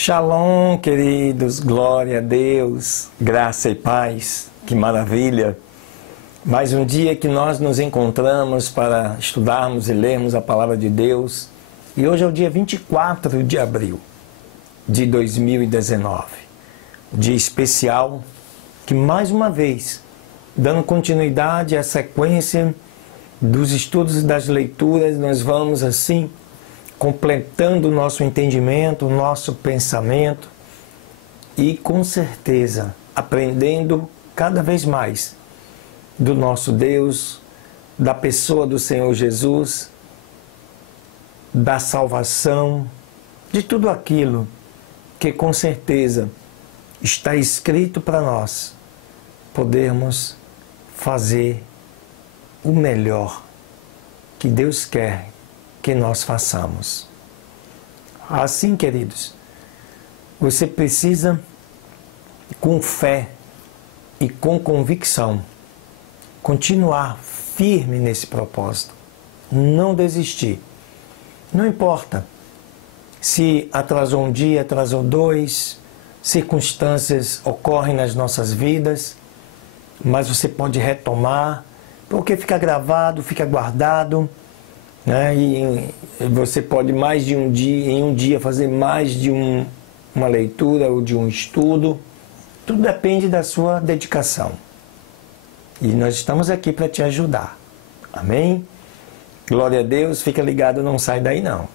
Shalom, queridos, glória a Deus, graça e paz, que maravilha. Mais um dia que nós nos encontramos para estudarmos e lermos a palavra de Deus. E hoje é o dia 24 de abril de 2019. Um dia especial que, mais uma vez, dando continuidade à sequência dos estudos e das leituras, nós vamos assim completando o nosso entendimento, o nosso pensamento e, com certeza, aprendendo cada vez mais do nosso Deus, da pessoa do Senhor Jesus, da salvação, de tudo aquilo que, com certeza, está escrito para nós podermos fazer o melhor que Deus quer que nós façamos. Assim, queridos, você precisa, com fé e com convicção, continuar firme nesse propósito, não desistir. Não importa se atrasou um dia, atrasou dois, circunstâncias ocorrem nas nossas vidas, mas você pode retomar, porque fica gravado, fica guardado, né? E você pode em um dia fazer mais de uma leitura ou de um estudo. Tudo depende da sua dedicação. E nós estamos aqui para te ajudar. Amém? Glória a Deus, fica ligado, não sai daí não.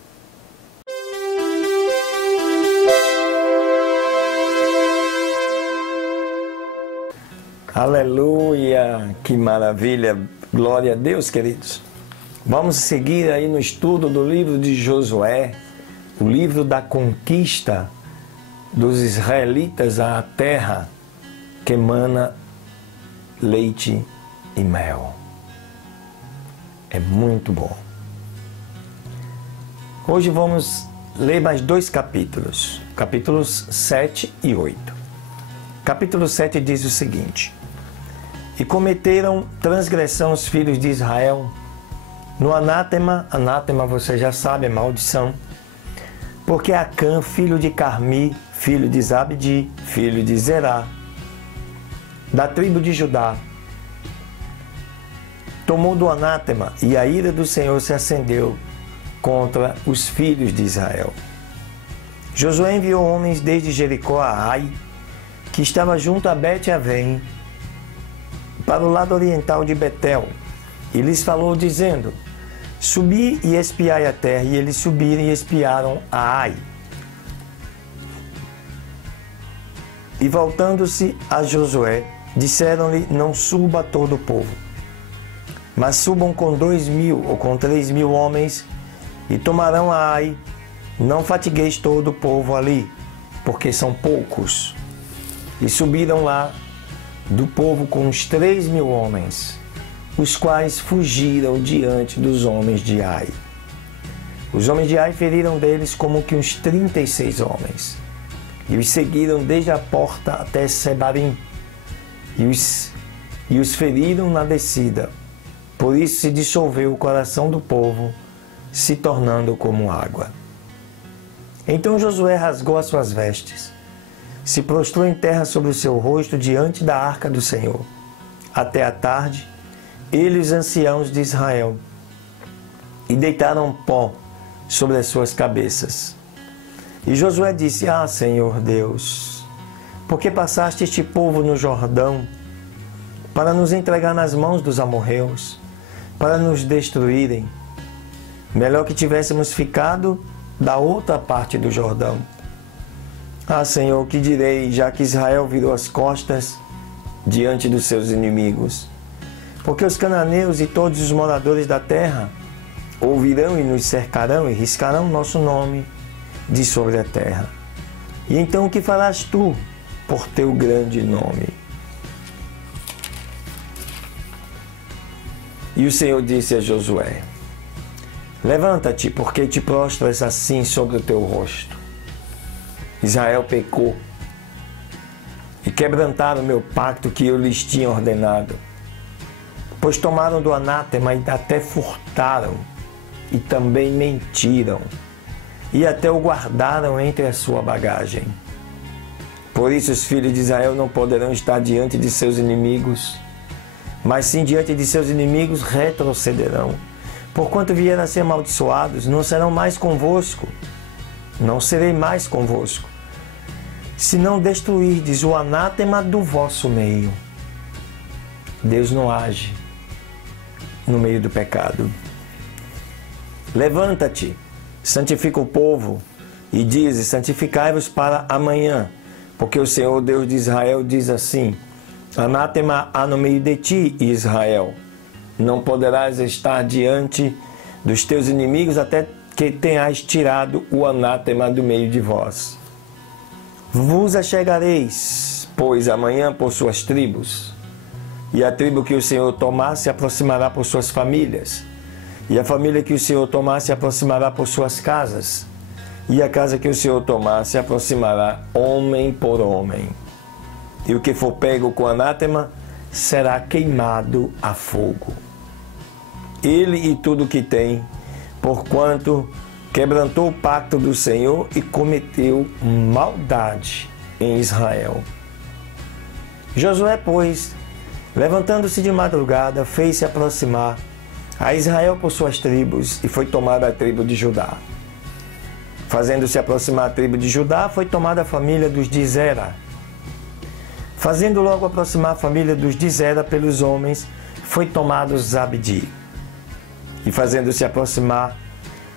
Aleluia, que maravilha, glória a Deus, queridos. Vamos seguir aí no estudo do livro de Josué, o livro da conquista dos israelitas à terra que emana leite e mel. É muito bom. Hoje vamos ler mais dois capítulos, capítulos 7 e 8. Capítulo 7 diz o seguinte: E cometeram transgressão os filhos de Israel no anátema você já sabe, é maldição, porque Acã, filho de Carmi, filho de Zabdi, filho de Zerá, da tribo de Judá, tomou do anátema, e a ira do Senhor se acendeu contra os filhos de Israel. Josué enviou homens desde Jericó a Ai, que estava junto a Bet-Avém, para o lado oriental de Betel, e lhes falou, dizendo: Subi e espiai a terra. E eles subiram e espiaram a Ai. E voltando-se a Josué, disseram-lhe: Não suba todo o povo, mas subam com 2.000 ou com 3.000 homens, e tomarão a Ai. Não fatigueis todo o povo ali, porque são poucos. E subiram lá do povo com uns 3.000 homens, os quais fugiram diante dos homens de Ai. Os homens de Ai feriram deles como que uns 36 homens, e os seguiram desde a porta até Sebarim, e os feriram na descida. Por isso se dissolveu o coração do povo, se tornando como água. Então Josué rasgou as suas vestes, se prostrou em terra sobre o seu rosto diante da arca do Senhor. Até a tarde, ele e os anciãos de Israel, e deitaram pó sobre as suas cabeças. E Josué disse: Ah, Senhor Deus, por que passaste este povo no Jordão para nos entregar nas mãos dos amorreus, para nos destruírem? Melhor que tivéssemos ficado da outra parte do Jordão. Ah, Senhor, que direi, já que Israel virou as costas diante dos seus inimigos? Porque os cananeus e todos os moradores da terra ouvirão e nos cercarão e riscarão nosso nome de sobre a terra. E então o que farás tu por teu grande nome? E o Senhor disse a Josué: Levanta-te, porque te prostras assim sobre o teu rosto. Israel pecou e quebrantaram o meu pacto que eu lhes tinha ordenado, pois tomaram do anátema e até furtaram, e também mentiram, e até o guardaram entre a sua bagagem. Por isso os filhos de Israel não poderão estar diante de seus inimigos, mas sim diante de seus inimigos retrocederão. Porquanto vieram a ser amaldiçoados, não serão mais convosco, não serei mais convosco, se não destruirdes o anátema do vosso meio. Deus não age no meio do pecado. Levanta-te, santifica o povo, e diz: santificai-vos para amanhã, porque o Senhor Deus de Israel diz assim: anátema há no meio de ti, Israel. Não poderás estar diante dos teus inimigos até que tenhas tirado o anátema do meio de vós. Vos achegareis, pois, amanhã por suas tribos, e a tribo que o Senhor tomar se aproximará por suas famílias, e a família que o Senhor tomar se aproximará por suas casas, e a casa que o Senhor tomar se aproximará homem por homem. E o que for pego com anátema será queimado a fogo. Ele e tudo o que tem, porquanto quebrantou o pacto do Senhor e cometeu maldade em Israel. Josué, pois, levantando-se de madrugada, fez-se aproximar a Israel por suas tribos, e foi tomada a tribo de Judá. Fazendo-se aproximar a tribo de Judá, foi tomada a família dos de Zera. Fazendo logo aproximar a família dos de Zera pelos homens, foi tomado Zabdi. E fazendo-se aproximar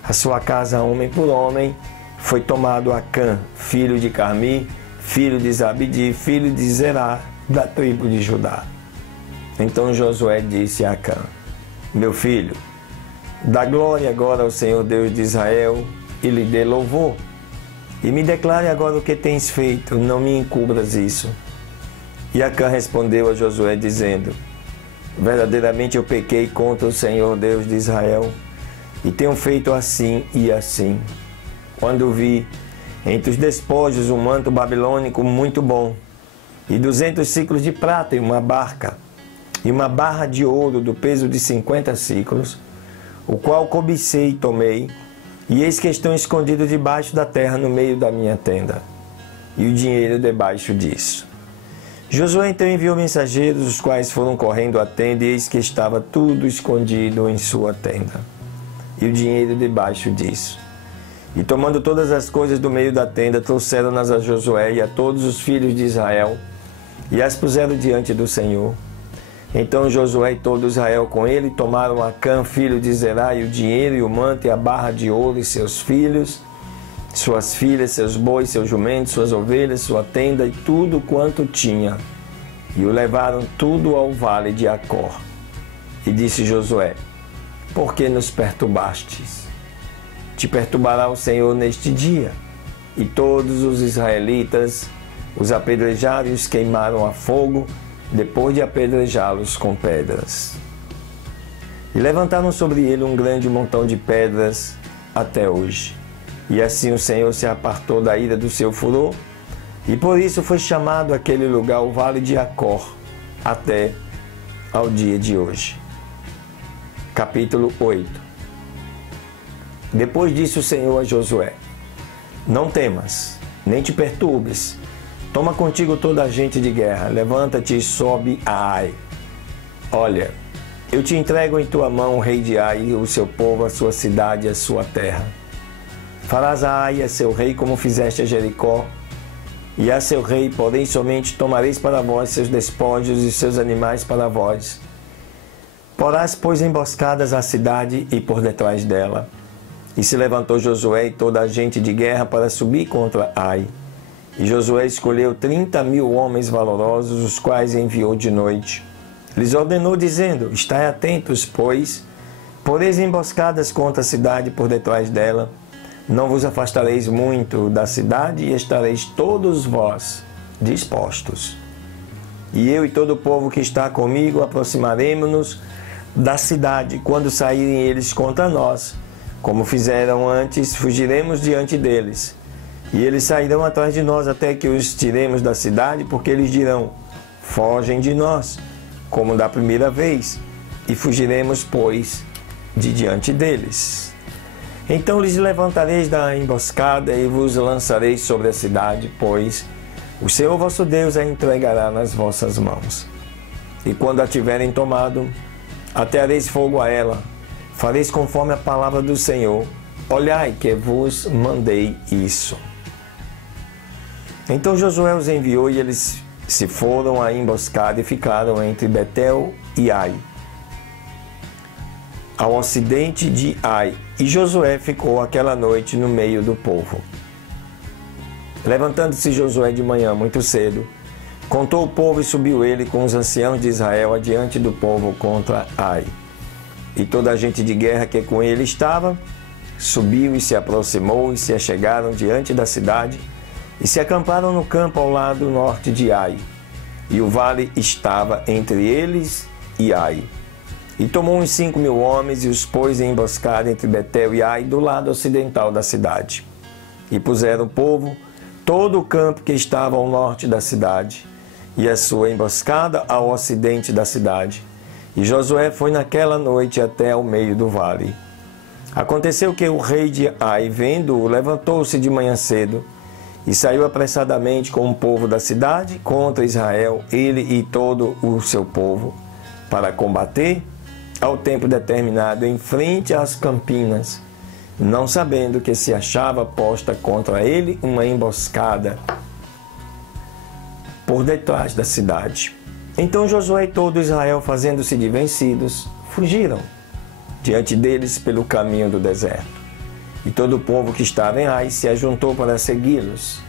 a sua casa homem por homem, foi tomado Acã, filho de Carmi, filho de Zabdi, filho de Zerá, da tribo de Judá. Então Josué disse a Acã: meu filho, dá glória agora ao Senhor Deus de Israel, e lhe dê louvor. E me declare agora o que tens feito, não me encubras isso. E Acã respondeu a Josué, dizendo: verdadeiramente eu pequei contra o Senhor Deus de Israel, e tenho feito assim e assim. Quando vi entre os despojos um manto babilônico muito bom, e 200 ciclos de prata e uma barca, e uma barra de ouro do peso de 50 ciclos, o qual cobicei e tomei, e eis que estão escondidos debaixo da terra no meio da minha tenda, e o dinheiro debaixo disso. Josué então enviou mensageiros, os quais foram correndo à tenda, e eis que estava tudo escondido em sua tenda, e o dinheiro debaixo disso. E tomando todas as coisas do meio da tenda, trouxeram-nas a Josué e a todos os filhos de Israel, e as puseram diante do Senhor. Então Josué e todo Israel com ele tomaram Acã, filho de Zerá, e o dinheiro, e o manto, e a barra de ouro, e seus filhos, suas filhas, seus bois, seus jumentos, suas ovelhas, sua tenda, e tudo quanto tinha. E o levaram tudo ao vale de Acor. E disse Josué: por que nos perturbastes? Te perturbará o Senhor neste dia. E todos os israelitas os apedrejaram e os queimaram a fogo, depois de apedrejá-los com pedras. E levantaram sobre ele um grande montão de pedras até hoje. E assim o Senhor se apartou da ira do seu furor, e por isso foi chamado aquele lugar o Vale de Acor, até ao dia de hoje. Capítulo 8. Depois disse o Senhor a Josué: não temas, nem te perturbes. Toma contigo toda a gente de guerra, levanta-te e sobe a Ai. Olha, eu te entrego em tua mão o rei de Ai, o seu povo, a sua cidade e a sua terra. Farás a Ai a seu rei como fizeste a Jericó, e a seu rei, porém, somente tomareis para vós seus despojos e seus animais para vós. Porás, pois, emboscadas à cidade e por detrás dela. E se levantou Josué e toda a gente de guerra para subir contra Ai. E Josué escolheu 30.000 homens valorosos, os quais enviou de noite. Lhes ordenou, dizendo: estai atentos, pois, poreis emboscadas contra a cidade por detrás dela. Não vos afastareis muito da cidade, e estareis todos vós dispostos. E eu e todo o povo que está comigo aproximaremos-nos da cidade. Quando saírem eles contra nós, como fizeram antes, fugiremos diante deles. E eles sairão atrás de nós até que os tiremos da cidade, porque eles dirão: fogem de nós, como da primeira vez, e fugiremos, pois, de diante deles. Então lhes levantareis da emboscada e vos lançareis sobre a cidade, pois o Senhor vosso Deus a entregará nas vossas mãos. E quando a tiverem tomado, ateareis fogo a ela, fareis conforme a palavra do Senhor. Olhai que vos mandei isso. Então Josué os enviou e eles se foram à emboscada e ficaram entre Betel e Ai, ao ocidente de Ai. E Josué ficou aquela noite no meio do povo. Levantando-se Josué de manhã muito cedo, contou o povo e subiu ele com os anciãos de Israel adiante do povo contra Ai. E toda a gente de guerra que com ele estava, subiu e se aproximou e se achegaram diante da cidade e se acamparam no campo ao lado norte de Ai. E o vale estava entre eles e Ai. E tomou uns 5.000 homens e os pôs em emboscada entre Betel e Ai, do lado ocidental da cidade. E puseram o povo todo o campo que estava ao norte da cidade, e a sua emboscada ao ocidente da cidade. E Josué foi naquela noite até ao meio do vale. Aconteceu que o rei de Ai, vendo-o, levantou-se de manhã cedo, e saiu apressadamente com o povo da cidade contra Israel, ele e todo o seu povo, para combater ao tempo determinado em frente às campinas, não sabendo que se achava posta contra ele uma emboscada por detrás da cidade. Então Josué e todo Israel, fazendo-se de vencidos, fugiram diante deles pelo caminho do deserto. E todo o povo que estava em Ai se ajuntou para segui-los.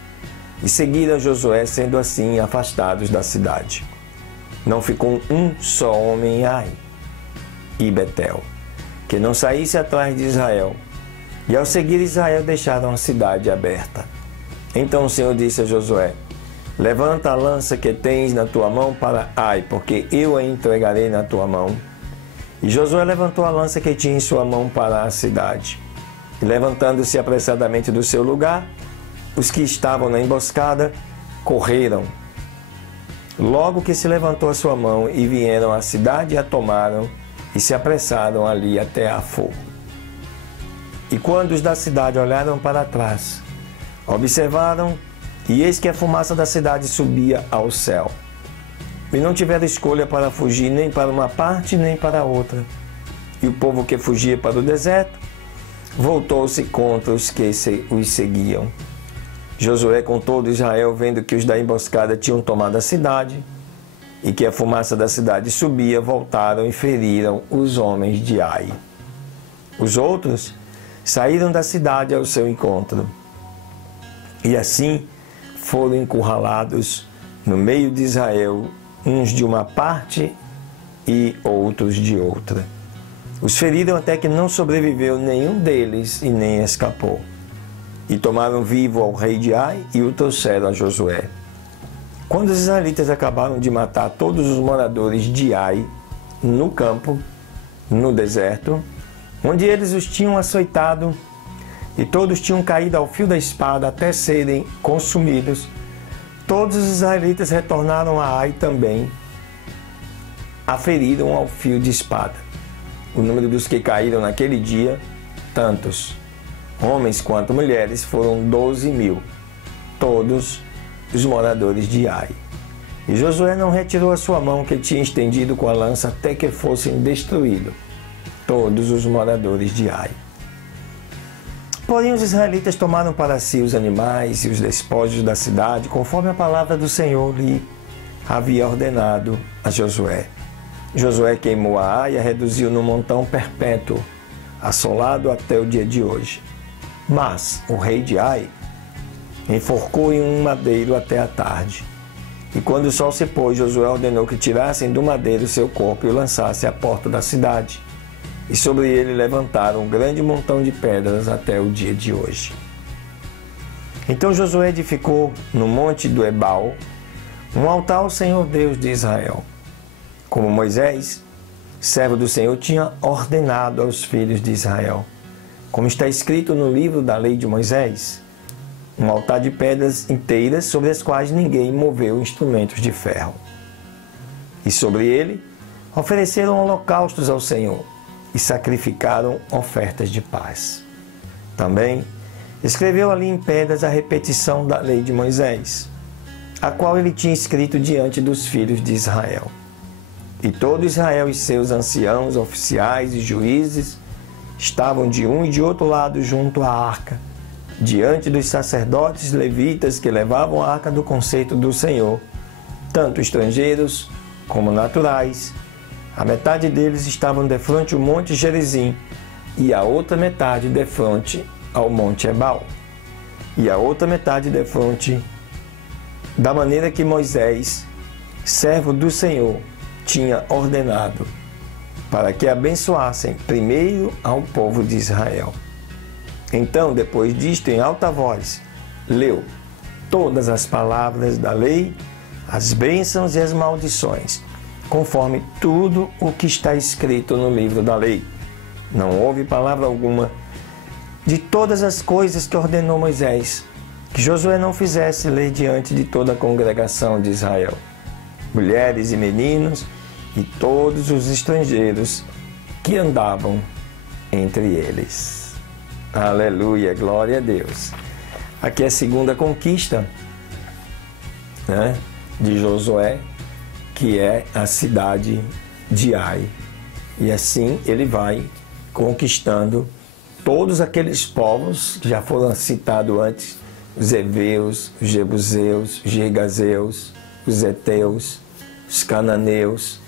E seguiram Josué, sendo assim afastados da cidade. Não ficou um só homem em Ai e Betel, que não saísse atrás de Israel. E ao seguir Israel, deixaram a cidade aberta. Então o Senhor disse a Josué: levanta a lança que tens na tua mão para Ai, porque eu a entregarei na tua mão. E Josué levantou a lança que tinha em sua mão para a cidade. E levantando-se apressadamente do seu lugar, os que estavam na emboscada correram. Logo que se levantou a sua mão, e vieram à cidade e a tomaram, e se apressaram ali até a fogo. E quando os da cidade olharam para trás, observaram, e eis que a fumaça da cidade subia ao céu. E não tiveram escolha para fugir nem para uma parte nem para outra. E o povo que fugia para o deserto voltou-se contra os que os seguiam. Josué com todo Israel, vendo que os da emboscada tinham tomado a cidade e que a fumaça da cidade subia, voltaram e feriram os homens de Ai. Os outros saíram da cidade ao seu encontro, e assim foram encurralados no meio de Israel, uns de uma parte e outros de outra. Os feriram até que não sobreviveu nenhum deles e nem escapou. E tomaram vivo ao rei de Ai e o trouxeram a Josué. Quando os israelitas acabaram de matar todos os moradores de Ai no campo, no deserto, onde eles os tinham açoitado, e todos tinham caído ao fio da espada até serem consumidos, todos os israelitas retornaram a Ai também, a feriram ao fio de espada. O número dos que caíram naquele dia, tantos homens quanto mulheres, foram 12.000, todos os moradores de Ai. E Josué não retirou a sua mão que tinha estendido com a lança até que fossem destruídos todos os moradores de Ai. Porém os israelitas tomaram para si os animais e os despojos da cidade, conforme a palavra do Senhor lhe havia ordenado a Josué. Josué queimou a Ai e a reduziu num montão perpétuo, assolado até o dia de hoje. Mas o rei de Ai enforcou em um madeiro até a tarde. E quando o sol se pôs, Josué ordenou que tirassem do madeiro seu corpo e o lançassem à porta da cidade. E sobre ele levantaram um grande montão de pedras até o dia de hoje. Então Josué edificou no monte do Ebal um altar ao Senhor Deus de Israel, como Moisés, servo do Senhor, tinha ordenado aos filhos de Israel, como está escrito no livro da lei de Moisés, um altar de pedras inteiras sobre as quais ninguém moveu instrumentos de ferro. E sobre ele ofereceram holocaustos ao Senhor e sacrificaram ofertas de paz. Também escreveu ali em pedras a repetição da lei de Moisés, a qual ele tinha escrito diante dos filhos de Israel. E todo Israel e seus anciãos, oficiais e juízes estavam de um e de outro lado junto à arca, diante dos sacerdotes levitas que levavam a arca do concerto do Senhor, tanto estrangeiros como naturais. A metade deles estavam defronte ao monte Gerizim, e a outra metade defronte ao monte Ebal, e a outra metade defronte da maneira que Moisés, servo do Senhor, tinha ordenado, para que abençoassem primeiro ao povo de Israel. Então, depois disto, em alta voz, leu todas as palavras da lei, as bênçãos e as maldições, conforme tudo o que está escrito no livro da lei. Não houve palavra alguma de todas as coisas que ordenou Moisés, que Josué não fizesse ler diante de toda a congregação de Israel, mulheres e meninos e todos os estrangeiros que andavam entre eles. Aleluia, glória a Deus. Aqui é a segunda conquista, né, de Josué, que é a cidade de Ai. E assim ele vai conquistando todos aqueles povos que já foram citados antes, os heveus, os jebuseus, os girgazeus, os heteus, os cananeus,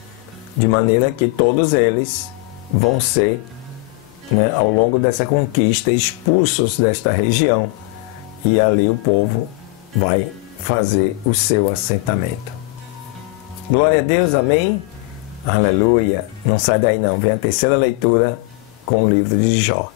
de maneira que todos eles vão ser, né, ao longo dessa conquista, expulsos desta região, e ali o povo vai fazer o seu assentamento. Glória a Deus, amém? Aleluia! Não sai daí não, vem a terceira leitura com o livro de Jó.